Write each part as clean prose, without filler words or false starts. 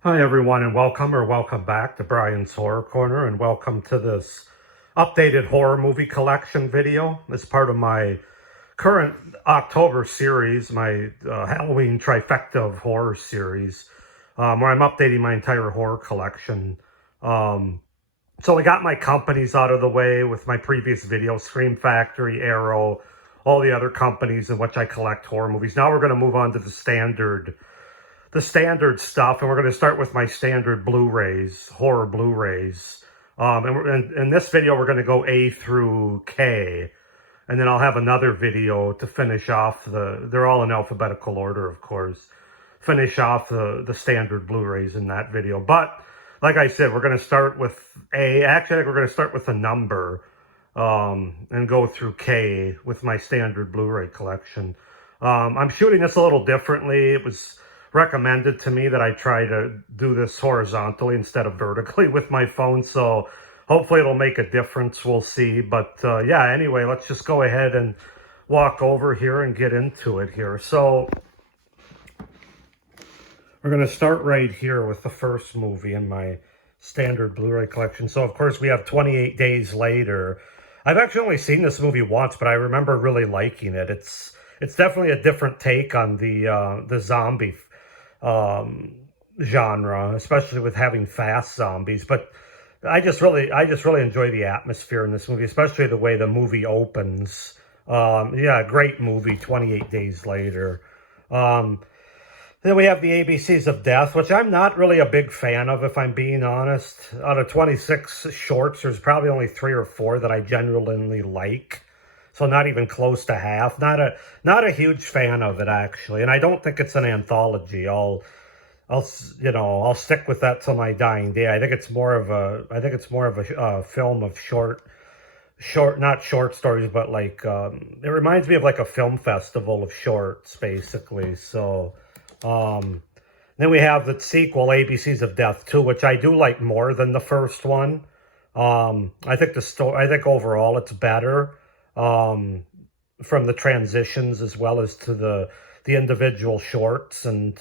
Hi everyone, and welcome back to Brian's Horror Corner, and welcome to this updated horror movie collection video. It's part of my current October series, my Halloween trifecta of horror series, where I'm updating my entire horror collection. So I got my companies out of the way with my previous video, Scream Factory, Arrow, all the other companies in which I collect horror movies. Now we're going to move on to the standard stuff, and we're going to start with my standard Blu-rays, horror Blu-rays. And in this video, we're going to go A through K, and then I'll have another video to finish off they're all in alphabetical order, of course, finish off the standard Blu-rays in that video. But, like I said, we're going to start with A. Actually, we're going to start with a number, and go through K with my standard Blu-ray collection. I'm shooting this a little differently. It was recommended to me that I try to do this horizontally instead of vertically with my phone, so hopefully it'll make a difference. We'll see. But yeah, anyway, let's just go ahead and walk over here and get into it here. So we're going to start right here with the first movie in my standard Blu-ray collection. So of course we have 28 Days Later. I've actually only seen this movie once, but I remember really liking it. It's definitely a different take on the zombie genre, especially with having fast zombies. But I just really enjoy the atmosphere in this movie, especially the way the movie opens. Yeah, great movie, 28 Days Later. Then we have the ABCs of Death, which I'm not really a big fan of, if I'm being honest. Out of 26 shorts, there's probably only 3 or 4 that I genuinely like. So not even close to half. Not a huge fan of it, actually. And I don't think it's an anthology. I'll stick with that till my dying day. I think it's more of a film of not short stories, but like it reminds me of like a film festival of shorts, basically. So then we have the sequel, ABCs of Death 2, which I do like more than the first one. I think overall it's better. From the transitions as well as to the individual shorts. And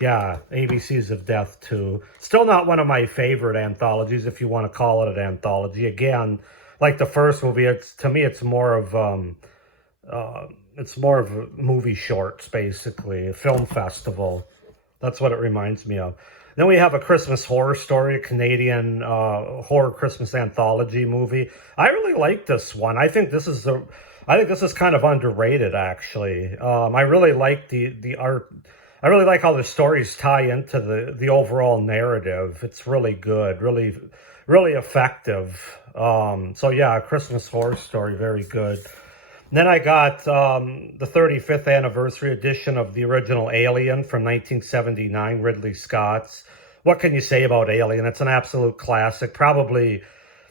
yeah, ABCs of Death 2. Still not one of my favorite anthologies, if you want to call it an anthology. Again, like the first movie, to me it's more of movie shorts, basically, a film festival. That's what it reminds me of. Then we have A Christmas Horror Story, a Canadian horror Christmas anthology movie. I really like this one. I think this is kind of underrated, actually. I really like the art. I really like how the stories tie into the overall narrative. It's really good, really, really effective. So yeah, A Christmas Horror Story, very good. Then I got the 35th anniversary edition of the original Alien from 1979, Ridley Scott's. What can you say about Alien? It's an absolute classic. Definitely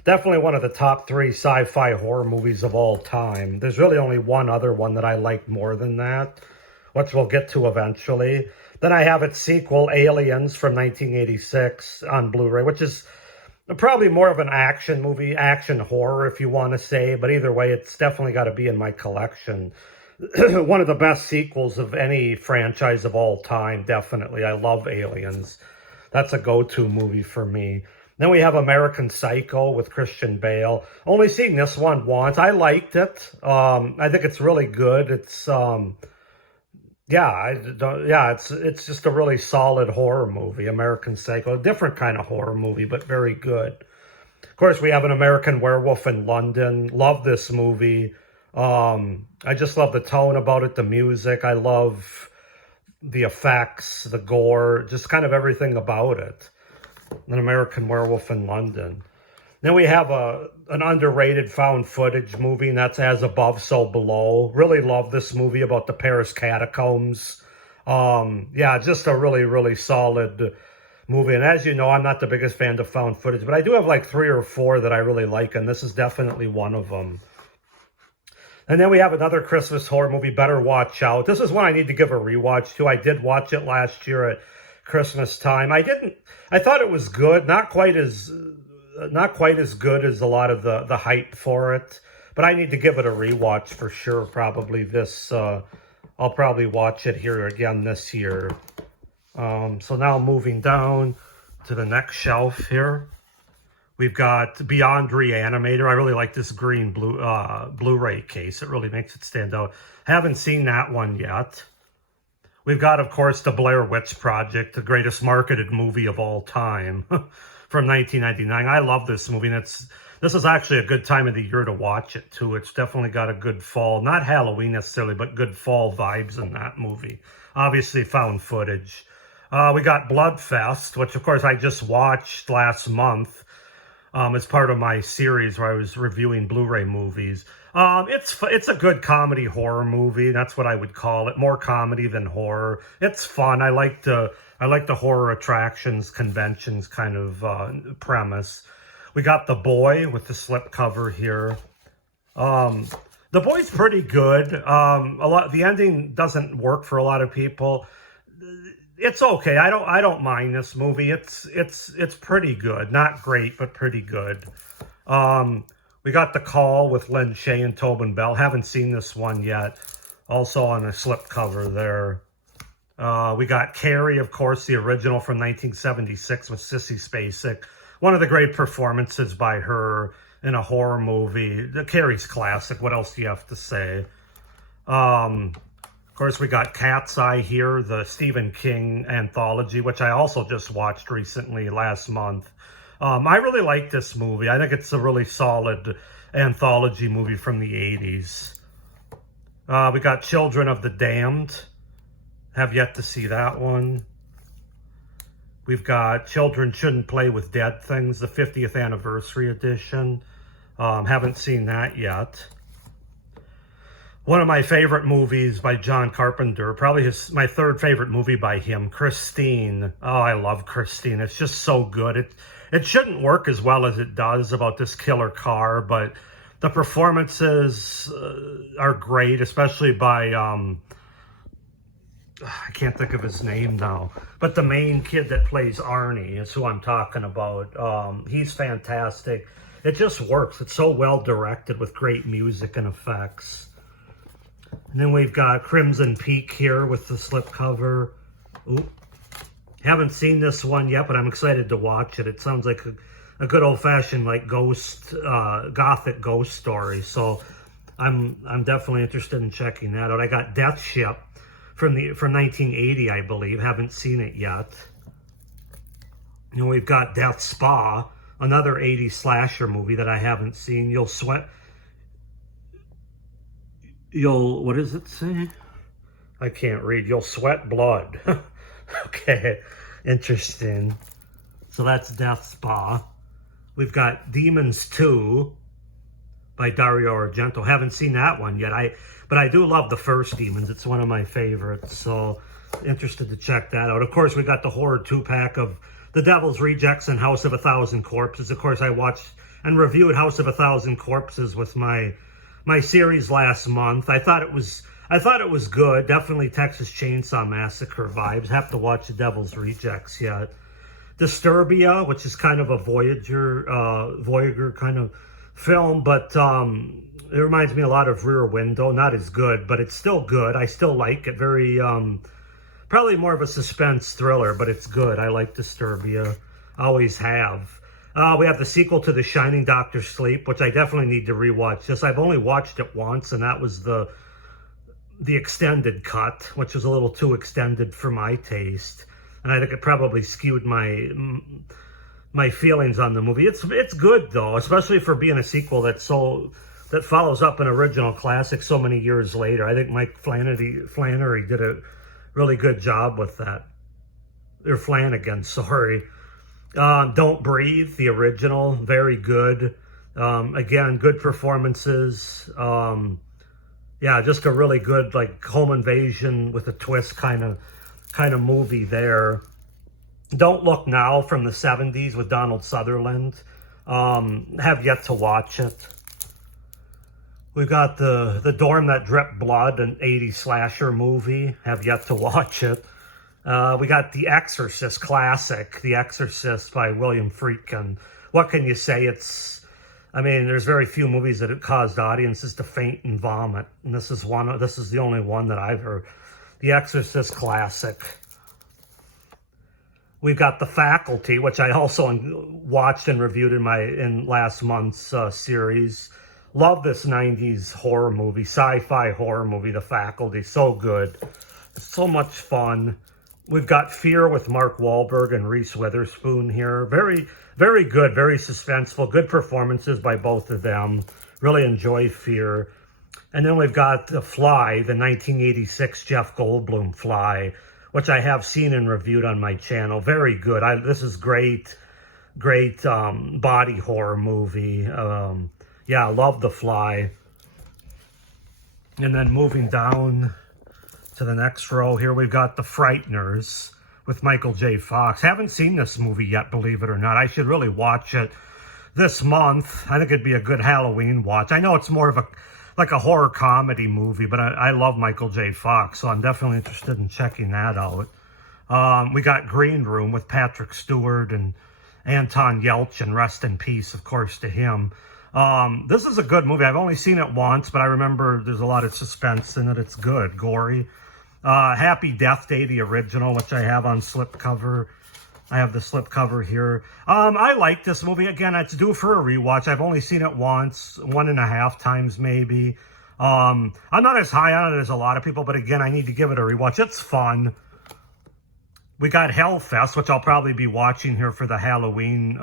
one of the top 3 sci-fi horror movies of all time. There's really only one other one that I like more than that, which we'll get to eventually. Then I have its sequel, Aliens from 1986 on Blu-ray, which is probably more of an action movie, action horror, if you want to say. But either way, it's definitely got to be in my collection. One of the best sequels of any franchise of all time, definitely. I love Aliens. That's a go-to movie for me. Then we have American Psycho with Christian Bale. Only seen this one once. I liked it. I think it's really good. It's it's just a really solid horror movie, American Psycho. A different kind of horror movie, but very good. Of course, we have An American Werewolf in London. Love this movie. I just love the tone about it, the music. I love the effects, the gore, just kind of everything about it. An American Werewolf in London. Then we have an underrated found footage movie, and that's As Above, So Below. Really love this movie about the Paris catacombs. Yeah, just a really, really solid movie. And as you know, I'm not the biggest fan of found footage, but I do have like 3 or 4 that I really like, and this is definitely one of them. And then we have another Christmas horror movie, Better Watch Out. This is one I need to give a rewatch to. I did watch it last year at Christmas time. I thought it was good, not quite as good as a lot of the hype for it, but I need to give it a rewatch for sure. Probably I'll probably watch it here again this year. So now moving down to the next shelf here. We've got Beyond Reanimator. I really like this green Blu-ray case. It really makes it stand out. Haven't seen that one yet. We've got, of course, The Blair Witch Project, the greatest marketed movie of all time from 1999. I love this movie, and this is actually a good time of the year to watch it, too. It's definitely got a good fall, not Halloween necessarily, but good fall vibes in that movie. Obviously, found footage. We got Bloodfest, which, of course, I just watched last month. As part of my series where I was reviewing Blu-ray movies. It's a good comedy horror movie. That's what I would call it. More comedy than horror. It's fun. I like the horror attractions, conventions kind of premise. We got The Boy with the slipcover here. The Boy's pretty good. The ending doesn't work for a lot of people. It's okay. I don't mind this movie. It's pretty good. Not great, but pretty good. We got The Call with Lin Shaye and Tobin Bell. Haven't seen this one yet. Also on a slipcover there. We got Carrie, of course, the original from 1976 with Sissy Spacek. One of the great performances by her in a horror movie. Carrie's classic. What else do you have to say? Of course, we got Cat's Eye here, the Stephen King anthology, which I also just watched recently last month. I really like this movie. I think it's a really solid anthology movie from the 80s. We got Children of the Damned. Have yet to see that one. We've got Children Shouldn't Play with Dead Things, the 50th anniversary edition. Haven't seen that yet. One of my favorite movies by John Carpenter, probably my third favorite movie by him, Christine. Oh, I love Christine. It's just so good. It shouldn't work as well as it does about this killer car, but the performances are great, especially by, I can't think of his name now, but the main kid that plays Arnie is who I'm talking about. He's fantastic. It just works. It's so well directed with great music and effects. And then we've got Crimson Peak here with the slipcover. Ooh. Haven't seen this one yet, but I'm excited to watch it. It sounds like a good old-fashioned like gothic ghost story. So I'm definitely interested in checking that out. I got Death Ship from 1980, I believe. Haven't seen it yet. You know, we've got Death Spa, another 80s slasher movie that I haven't seen. What does it say? I can't read. You'll sweat blood. Okay, interesting. So that's Death Spa. We've got Demons 2 by Dario Argento. Haven't seen that one yet. But I do love the first Demons. It's one of my favorites. So interested to check that out. Of course, we got the horror 2-pack of The Devil's Rejects and House of a Thousand Corpses. Of course, I watched and reviewed House of a Thousand Corpses with my series last month. I thought it was good. Definitely Texas Chainsaw Massacre vibes. Have to watch The Devil's Rejects yet. Disturbia, which is kind of a Voyager kind of film, but it reminds me a lot of Rear Window. Not as good, but it's still good. I still like it. Very, probably more of a suspense thriller, but it's good. I like Disturbia. Always have. We have the sequel to The Shining, Doctor Sleep, which I definitely need to rewatch. This I've only watched it once, and that was the extended cut, which was a little too extended for my taste, and I think it probably skewed my feelings on the movie. It's good though, especially for being a sequel that follows up an original classic so many years later. I think Mike Flannery did a really good job with that. Or Flanagan, sorry. Don't Breathe, the original, very good. Again, good performances. Yeah, just a really good like home invasion with a twist kind of movie there. Don't Look Now from the 70s with Donald Sutherland. Have yet to watch it. We've got the Dorm That Dripped Blood, an 80s slasher movie. Have yet to watch it. We got The Exorcist classic, The Exorcist by William Friedkin. What can you say? There's very few movies that have caused audiences to faint and vomit, and this is the only one that I've heard. The Exorcist classic. We've got The Faculty, which I also watched and reviewed in last month's series. Love this 90s horror movie, sci-fi horror movie, The Faculty. So good. So much fun. We've got Fear with Mark Wahlberg and Reese Witherspoon here. Very, very good, very suspenseful. Good performances by both of them. Really enjoy Fear. And then we've got The Fly, the 1986 Jeff Goldblum Fly, which I have seen and reviewed on my channel. Very good. This is great body horror movie. Yeah, I love The Fly. And then moving down to the next row here, we've got The Frighteners with Michael J. Fox. Haven't seen this movie yet, believe it or not. I should really watch it this month. I think it'd be a good Halloween watch. I know it's more of like a horror comedy movie, but I love Michael J. Fox, so I'm definitely interested in checking that out. We got Green Room with Patrick Stewart and Anton Yelchin. Rest in peace, of course, to him. This is a good movie. I've only seen it once, but I remember there's a lot of suspense in it. It's good, gory. Happy Death Day, the original, which I have on slipcover. I have the slipcover here. I like this movie. Again, it's due for a rewatch. I've only seen it once, 1.5 times maybe. I'm not as high on it as a lot of people, but again, I need to give it a rewatch. It's fun. We got Hellfest, which I'll probably be watching here for the Halloween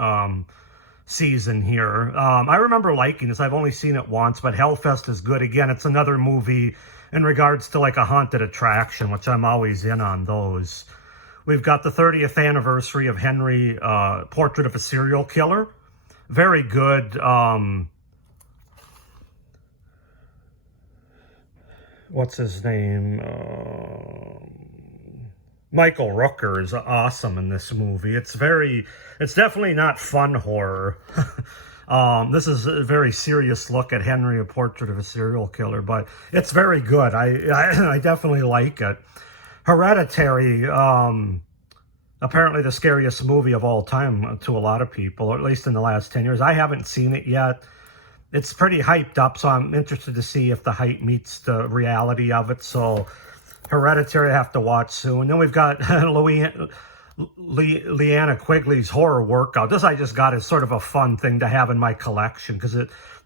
season here. I remember liking this. I've only seen it once, but Hellfest is good. Again, it's another movie in regards to like a haunted attraction, which I'm always in on those. We've got the 30th anniversary of Henry, Portrait of a Serial Killer. Very good. What's his name? Michael Rooker is awesome in this movie. It's definitely not fun horror. This is a very serious look at Henry, a Portrait of a Serial Killer, but it's very good. I definitely like it. Hereditary, apparently the scariest movie of all time to a lot of people, or at least in the last 10 years. I haven't seen it yet. It's pretty hyped up, so I'm interested to see if the hype meets the reality of it. So Hereditary I have to watch soon. Then we've got Leanna Quigley's Horror Workout. This I just got as sort of a fun thing to have in my collection, because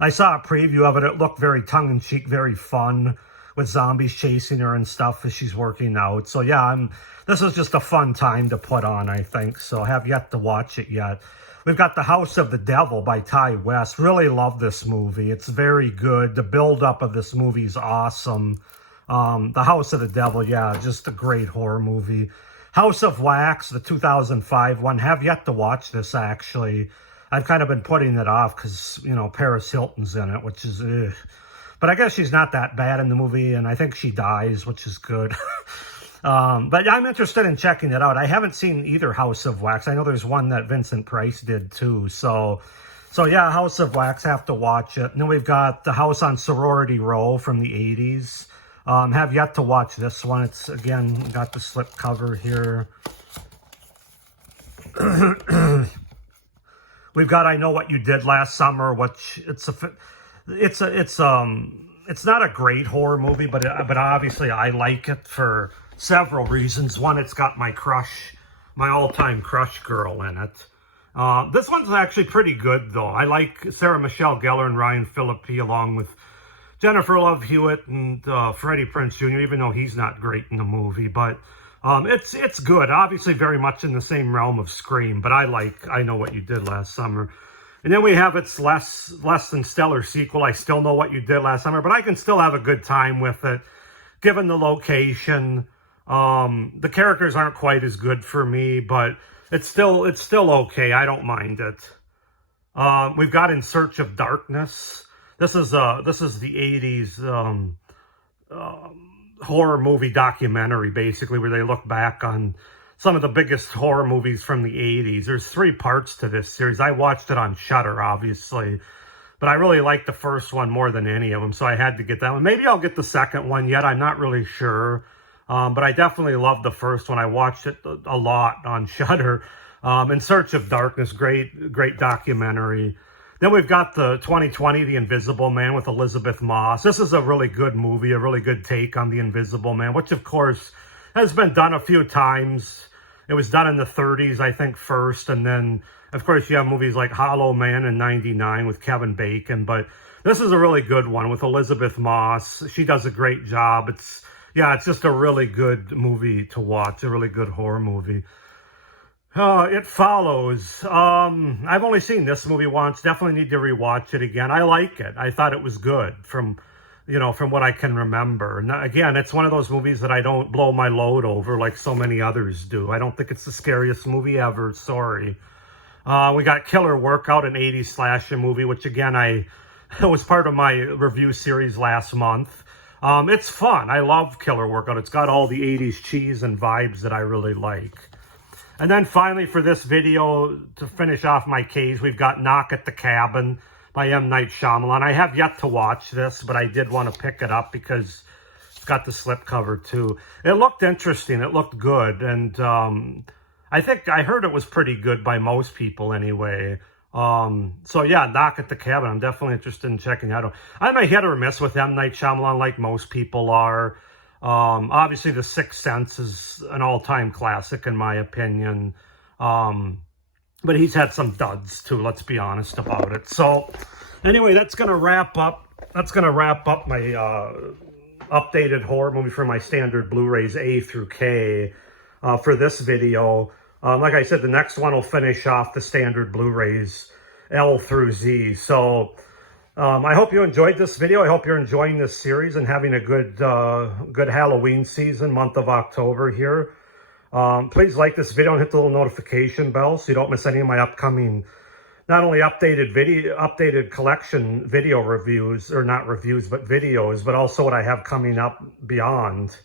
I saw a preview of it. It looked very tongue-in-cheek, very fun, with zombies chasing her and stuff as she's working out. So yeah, this is just a fun time to put on, I think. So I have yet to watch it yet. We've got The House of the Devil by Ty West. Really love this movie. It's very good. The build-up of this movie is awesome. The House of the Devil, yeah, just a great horror movie. House of Wax, the 2005 one. Have yet to watch this, actually. I've kind of been putting it off because, you know, Paris Hilton's in it, which is... ugh. But I guess she's not that bad in the movie, and I think she dies, which is good. But I'm interested in checking it out. I haven't seen either House of Wax. I know there's one that Vincent Price did, too. So yeah, House of Wax, have to watch it. And then we've got The House on Sorority Row from the 80s. Have yet to watch this one. It's, again, got the slip cover here. We've got I Know What You Did Last Summer, which it's not a great horror movie, but obviously I like it for several reasons. One, it's got my all-time crush girl in it. This one's actually pretty good, though. I like Sarah Michelle Gellar and Ryan Phillippe, along with Jennifer Love Hewitt and Freddie Prinze Jr., even though he's not great in the movie. But it's good. Obviously very much in the same realm of Scream, but I Know What You Did Last Summer. And then we have its less than stellar sequel, I Still Know What You Did Last Summer, but I can still have a good time with it, given the location. The characters aren't quite as good for me, but it's still okay. I don't mind it. We've got In Search of Darkness. This is the 80s horror movie documentary, basically, where they look back on some of the biggest horror movies from the 80s. There's 3 parts to this series. I watched it on Shudder, obviously, but I really liked the first one more than any of them, so I had to get that one. Maybe I'll get the second one yet. I'm not really sure, but I definitely loved the first one. I watched it a lot on Shudder. In Search of Darkness, great documentary. Then we've got the 2020, The Invisible Man with Elizabeth Moss. This is a really good movie, a really good take on The Invisible Man, which, of course, has been done a few times It was done in the 30s, I think, first, and then, of course, you have movies like Hollow Man in '99 with Kevin Bacon, but this is a really good one with Elizabeth Moss. She does a great job. It's just a really good movie to watch, a really good horror movie. It Follows. I've only seen this movie once. Definitely need to rewatch it again. I like it. I thought it was good from what I can remember. And again, it's one of those movies that I don't blow my load over like so many others do. I don't think it's the scariest movie ever. Sorry. We got Killer Workout, an 80s slasher movie, which again, it was part of my review series last month. It's fun. I love Killer Workout. It's got all the 80s cheese and vibes that I really like. And then finally for this video, to finish off my case, we've got Knock at the Cabin by M. Night Shyamalan. I have yet to watch this, but I did want to pick it up because it's got the slipcover too. It looked interesting. It looked good. And I heard it was pretty good by most people anyway. So yeah, Knock at the Cabin. I'm definitely interested in checking it out. I'm a hit or miss with M. Night Shyamalan like most people are. Obviously, The Sixth Sense is an all-time classic in my opinion. But he's had some duds too, let's be honest about it. So anyway, that's going to wrap up my updated horror movie for my standard Blu-rays A through K for this video. Like I said, the next one will finish off the standard Blu-rays L through Z. So I hope you enjoyed this video. I hope you're enjoying this series and having a good Halloween season, month of October here. Please like this video and hit the little notification bell so you don't miss any of my upcoming, not only updated collection video reviews, or not reviews, but videos, but also what I have coming up beyond,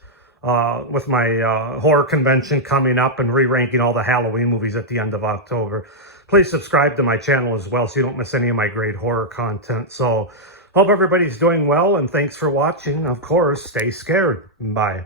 with my horror convention coming up and re-ranking all the Halloween movies at the end of October. Please subscribe to my channel as well so you don't miss any of my great horror content. So, hope everybody's doing well, and thanks for watching. Of course, stay scared. Bye.